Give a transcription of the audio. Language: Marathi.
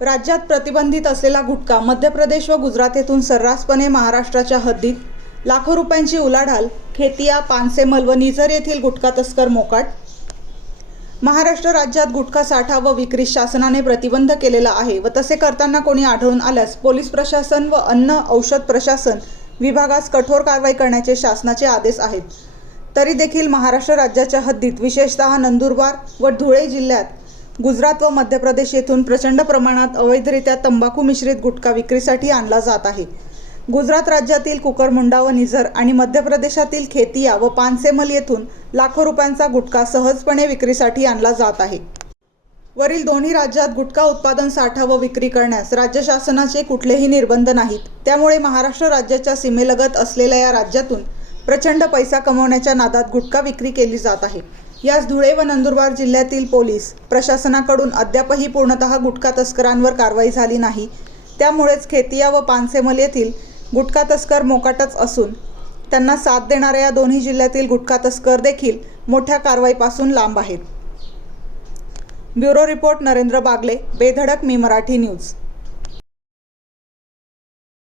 राज्यात प्रतिबंधित असलेला गुटखा मध्य प्रदेश व गुजरात येथून सर्रासपणे महाराष्ट्राच्या हद्दीत लाखो रुपयांची उलाढाल. खेतिया, पानसेमल व निझर येथील गुटखा तस्कर मोकाट. महाराष्ट्र राज्यात गुटखा साठा व विक्रीस शासनाने प्रतिबंध केलेला आहे व तसे करताना कोणी आढळून आल्यास पोलीस प्रशासन व अन्न औषध प्रशासन विभागास कठोर कारवाई करण्याचे शासनाचे आदेश आहेत. तरी देखील महाराष्ट्र राज्याच्या हद्दीत विशेषतः नंदुरबार व धुळे जिल्ह्यात गुजरात व मध्य प्रदेश येथून प्रचंड प्रमाणात अवैधरित्या तंबाखू मिश्रित गुटखा विक्रीसाठी आणला जात आहे. गुजरात राज्यातील कुकरमुंडा व निझर आणि मध्य प्रदेशातील खेतिया व पानसेमल येथून लाखो रुपयांचा गुटखा सहजपणे विक्रीसाठी आणला जात आहे. वरील दोन्ही राज्यात गुटखा उत्पादन, साठा व विक्री करण्यास राज्य शासनाचे कुठलेही निर्बंध नाहीत. त्यामुळे महाराष्ट्र राज्याच्या सीमेलगत असलेल्या या राज्यातून प्रचंड पैसा कमवण्याच्या नादात गुटखा विक्री केली जात आहे. यास धुळे व नंदुरबार जिल्ह्यातील पोलीस प्रशासनाकडून अद्यापही पूर्णतः गुटखा तस्करांवर कारवाई झाली नाही. त्यामुळेच खेतिया व पानसेमल येथील गुटखा तस्कर मोकाटच असून त्यांना साथ देणाऱ्या या दोन्ही जिल्ह्यातील गुटखा तस्कर देखील मोठ्या कारवाईपासून लांब आहेत. ब्युरो रिपोर्ट, नरेंद्र बागले, बेधडक मी मराठी न्यूज.